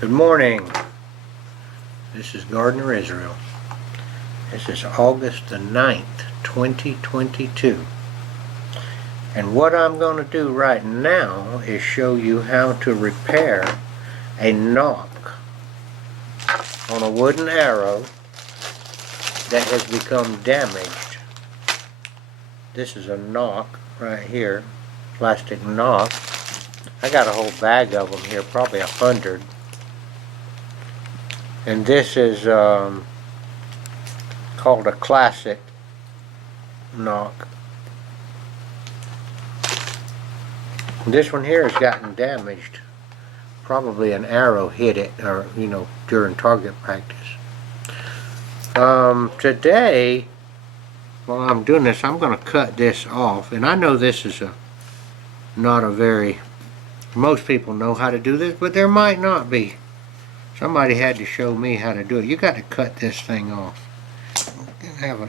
Good morning. This is Gardener Israel. This is August the 9th, 2022. And what I'm going to do right now is show you how to repair a knock on a wooden arrow that has become damaged. This is a knock right here, plastic knock. I got a whole bag of them here, probably 100. And this is called a classic knock. This one here has gotten damaged. Probably an arrow hit it, or during target practice. Today, while I'm doing this, I'm going to cut this off. And I know this is not a very, most people know how to do this, but there might not be. Somebody had to show me how to do it. You got to cut this thing off. You're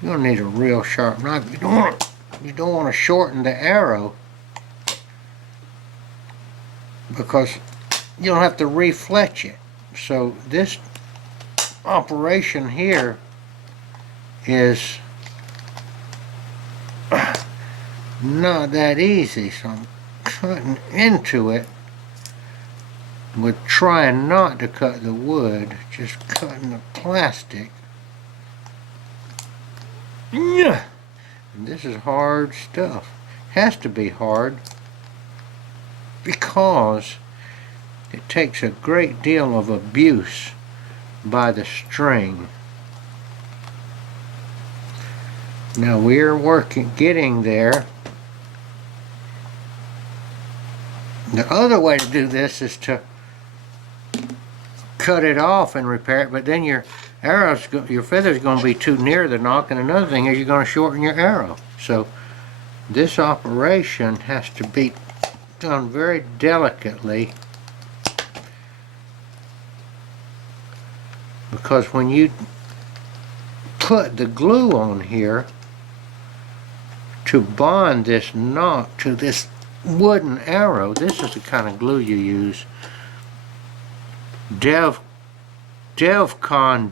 gonna need a real sharp knife. You don't want to shorten the arrow, because you don't have to refletch it. So this operation here is not that easy. So I'm cutting into it. We're trying not to cut the wood, just cutting the plastic. Yeah. And this is hard stuff. Has to be hard because it takes a great deal of abuse by the string. Now we're getting there. The other way to do this is to cut it off and repair it, but then your feather's going to be too near the knock, and another thing is you're going to shorten your arrow. So this operation has to be done very delicately, because when you put the glue on here to bond this knock to this wooden arrow, this is the kind of glue you use. Devcon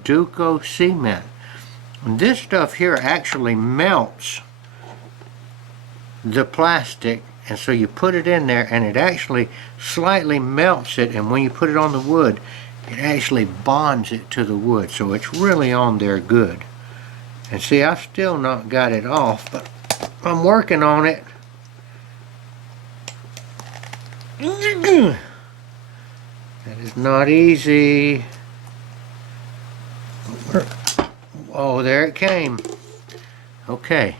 Duco cement. And this stuff here actually melts the plastic, and so you put it in there and it actually slightly melts it, and when you put it on the wood it actually bonds it to the wood, so it's really on there good. And see, I've still not got it off, but I'm working on it. That is not easy. Oh, there it came. Okay,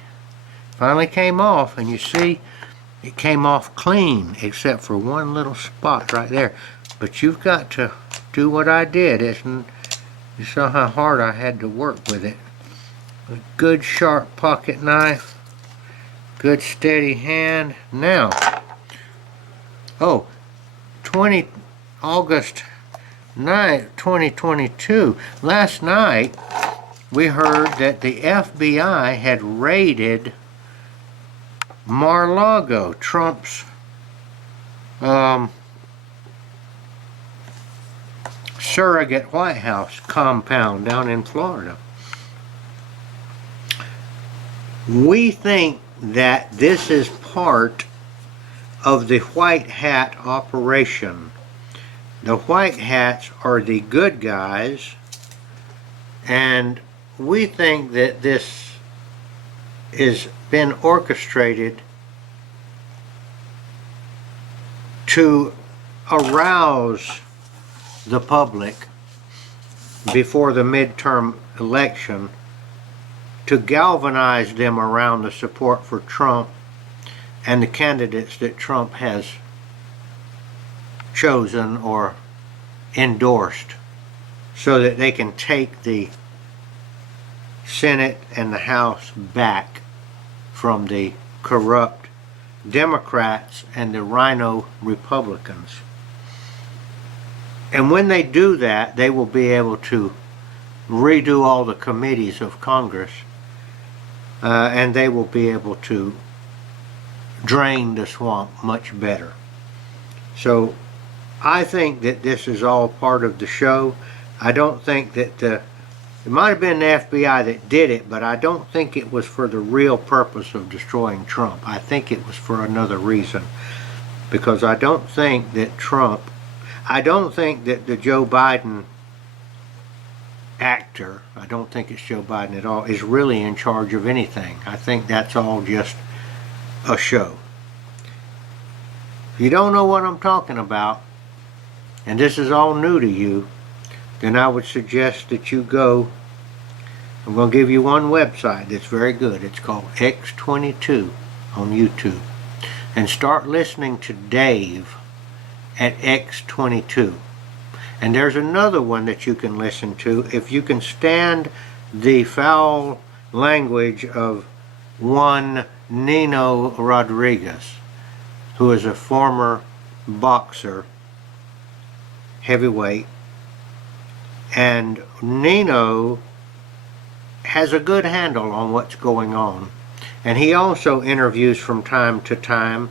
finally came off, and you see it came off clean except for one little spot right there. But you've got to do what I did. You saw how hard I had to work with it. A good sharp pocket knife, good steady hand. Now, August 9th, 2022. Last night we heard that the FBI had raided Mar-a-Lago, Trump's surrogate White House compound down in Florida. We think that this is part of the White Hat operation. The White Hats are the good guys, and we think that this has been orchestrated to arouse the public before the midterm election, to galvanize them around the support for Trump and the candidates that Trump has chosen or endorsed, so that they can take the Senate and the House back from the corrupt Democrats and the rhino Republicans. And when they do that, they will be able to redo all the committees of Congress, and they will be able to drain the swamp much better. So I think that this is all part of the show. I don't think that it might have been the FBI that did it, but I don't think it was for the real purpose of destroying Trump. I think it was for another reason. Because I don't think that the Joe Biden actor, I don't think it's Joe Biden at all, is really in charge of anything. I think that's all just a show. If you don't know what I'm talking about, and this is all new to you, then I would suggest that you go. I'm going to give you one website that's very good. It's called X22 on YouTube. And start listening to Dave at X22. And there's another one that you can listen to if you can stand the foul language of one Nino Rodriguez, who is a former boxer, heavyweight. And Nino has a good handle on what's going on. And he also interviews from time to time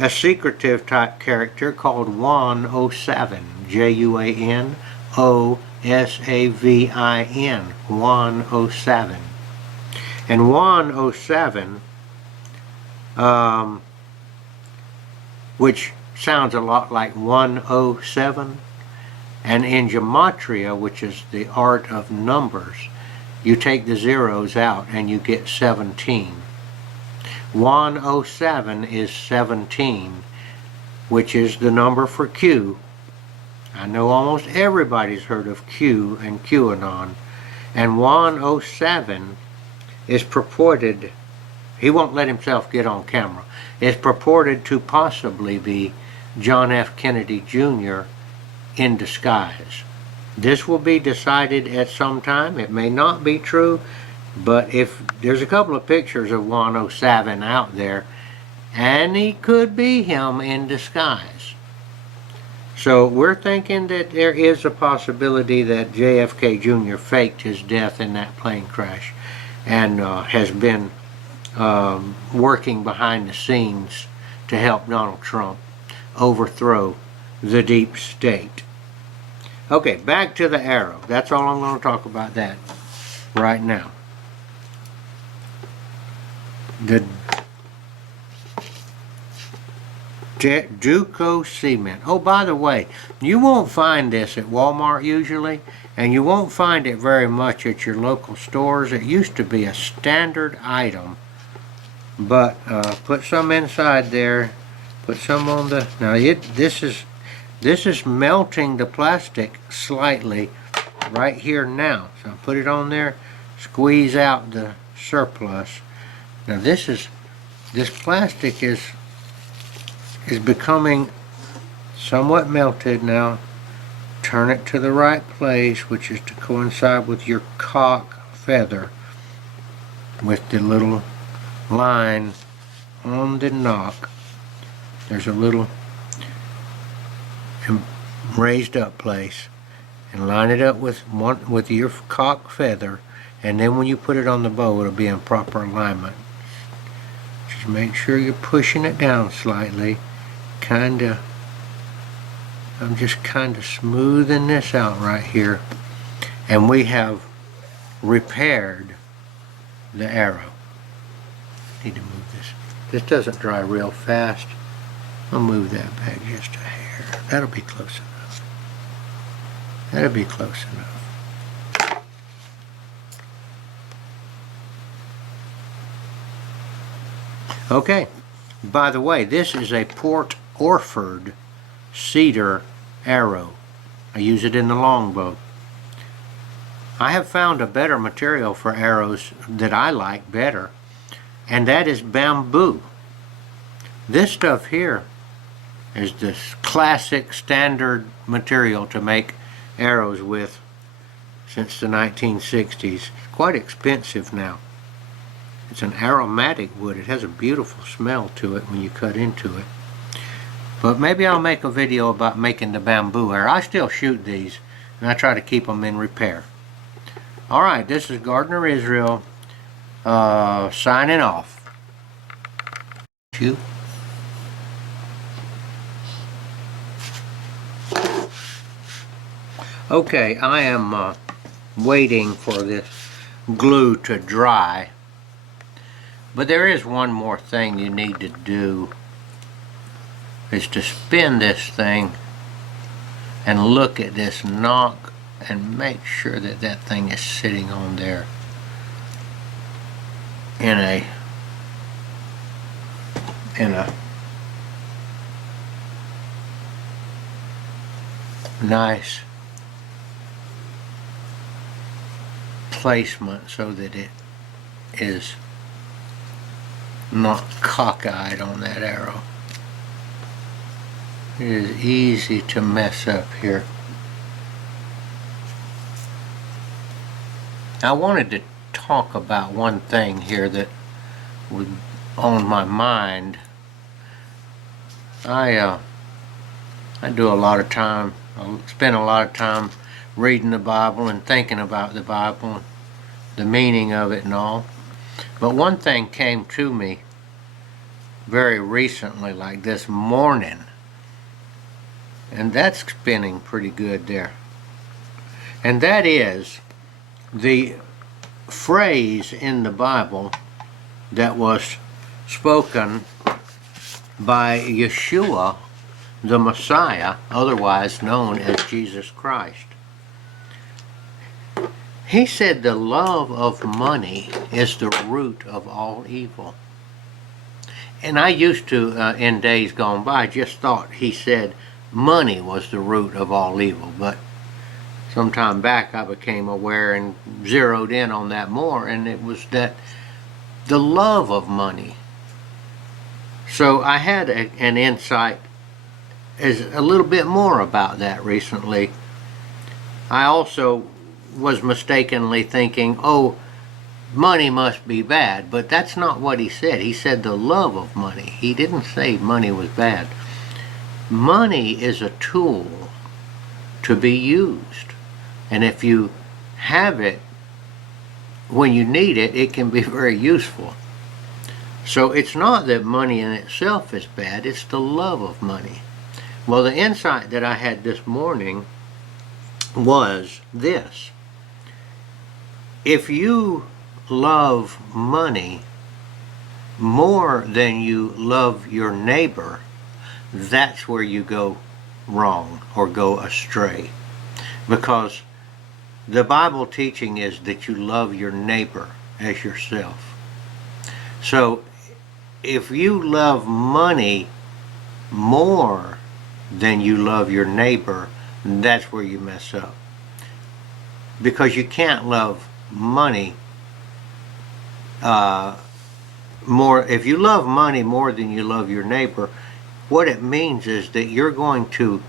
a secretive type character called Juan07, Juan Osavin, Juan07. And Juan07, which sounds a lot like 107, and in gematria, which is the art of numbers, you take the zeros out and you get 17. 107 is 17, which is the number for Q. I know almost everybody's heard of Q and QAnon. And 107 is purported, he won't let himself get on camera, is purported to possibly be John F. Kennedy Jr. in disguise. This will be decided at some time. It may not be true, but if there's a couple of pictures of 107 out there, and he could be him in disguise. So we're thinking that there is a possibility that JFK Jr. faked his death in that plane crash and has been working behind the scenes to help Donald Trump overthrow the deep state. Okay, back to the arrow. That's all I'm going to talk about that right now. The Duco cement. Oh, by the way, you won't find this at Walmart usually, and you won't find it very much at your local stores. It used to be a standard item, but put some inside there, put some on the, now this is melting the plastic slightly right here now. So put it on there, squeeze out the surplus. Now this plastic is becoming somewhat melted now. Turn it to the right place, which is to coincide with your cock feather, with the little line on the knock. There's a little raised up place, and line it up with your cock feather, and then when you put it on the bow, it'll be in proper alignment. Just make sure you're pushing it down slightly. I'm just kinda smoothing this out right here, and we have repaired the arrow. Need to move this. This doesn't dry real fast. I'll move that back just a hair. That'll be close enough. That'll be close enough. Okay, by the way, this is a Port Orford cedar arrow. I use it in the longbow. I have found a better material for arrows that I like better, and that is bamboo. This stuff here is this classic standard material to make arrows with since the 1960s. Quite expensive now. It's an aromatic wood. It has a beautiful smell to it when you cut into it. But maybe I'll make a video about making the bamboo arrow. I still shoot these, and I try to keep them in repair. Alright, this is Gardner Israel signing off. Shoot. Okay, I am waiting for this glue to dry. But there is one more thing you need to do, is to spin this thing and look at this knock and make sure that that thing is sitting on there in a nice placement so that it is not cockeyed on that arrow. It is easy to mess up here. I wanted to talk about one thing here that was on my mind. I do a lot of time, I spend a lot of time reading the Bible and thinking about the Bible, the meaning of it and all. But one thing came to me very recently, like this morning, and that's spinning pretty good there. And that is the phrase in the Bible that was spoken by Yeshua, the Messiah, otherwise known as Jesus Christ. He said the love of money is the root of all evil. And I used to, in days gone by, just thought he said money was the root of all evil. But some time back I became aware and zeroed in on that more, and it was that the love of money. So I had an insight as a little bit more about that recently. I also was mistakenly thinking, oh, money must be bad, but that's not what he said. He said the love of money. He didn't say money was bad. Money is a tool to be used, and if you have it when you need it, it can be very useful. So it's not that money in itself is bad, it's the love of money. Well, the insight that I had this morning was this: if you love money more than you love your neighbor, that's where you go wrong or go astray. Because the Bible teaching is that you love your neighbor as yourself. So if you love money more than you love your neighbor, that's where you mess up. Because you can't love money more. If you love money more than you love your neighbor, what it means is that you're going to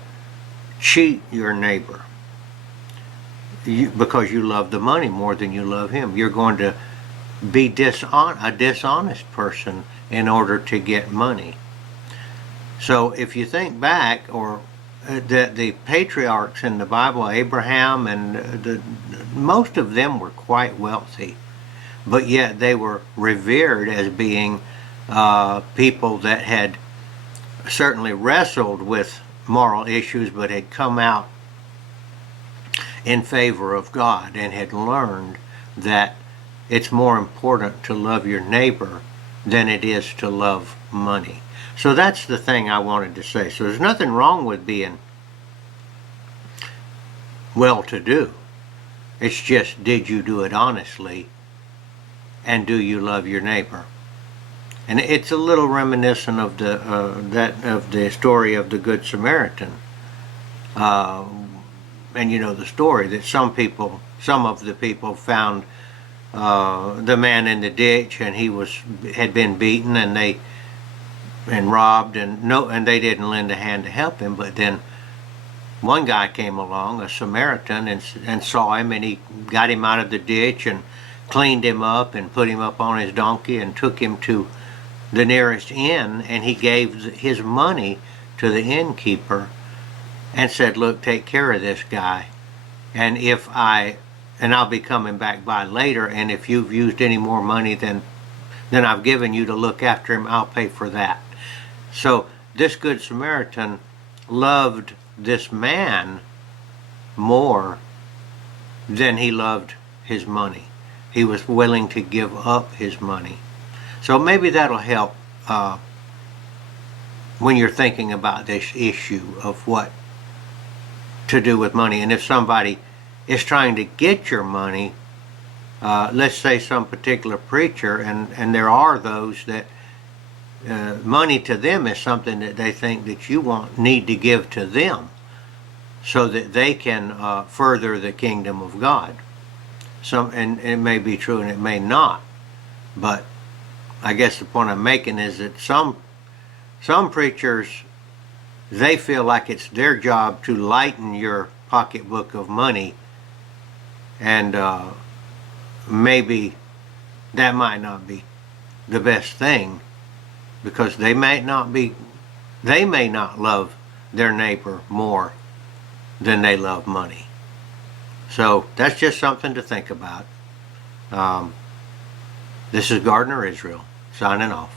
cheat your neighbor because you love the money more than you love him. You're going to be a dishonest person in order to get money. So if you think back, or that the patriarchs in the Bible, Abraham and most of them were quite wealthy, but yet they were revered as being people that had certainly wrestled with moral issues, but had come out in favor of God and had learned that it's more important to love your neighbor than it is to love money. So that's the thing I wanted to say. So there's nothing wrong with being well-to-do. It's just, did you do it honestly, and do you love your neighbor? And it's a little reminiscent of the story of the Good Samaritan. And you know the story that some of the people found the man in the ditch, and he had been beaten and robbed, and they didn't lend a hand to help him. But then one guy came along, a Samaritan, and saw him, and he got him out of the ditch and cleaned him up and put him up on his donkey and took him to the nearest inn, and he gave his money to the innkeeper and said, look, take care of this guy, and I'll be coming back by later, and if you've used any more money than I've given you to look after him, I'll pay for that. So this Good Samaritan loved this man more than he loved his money. He was willing to give up his money. So maybe that'll help when you're thinking about this issue of what to do with money. And if somebody is trying to get your money, let's say some particular preacher, and there are those that money to them is something that they think that you need to give to them so that they can further the kingdom of God. And it may be true and it may not, but I guess the point I'm making is that some preachers, they feel like it's their job to lighten your pocketbook of money, and maybe that might not be the best thing, because they may not love their neighbor more than they love money. So that's just something to think about. This is Gardner Israel signing off.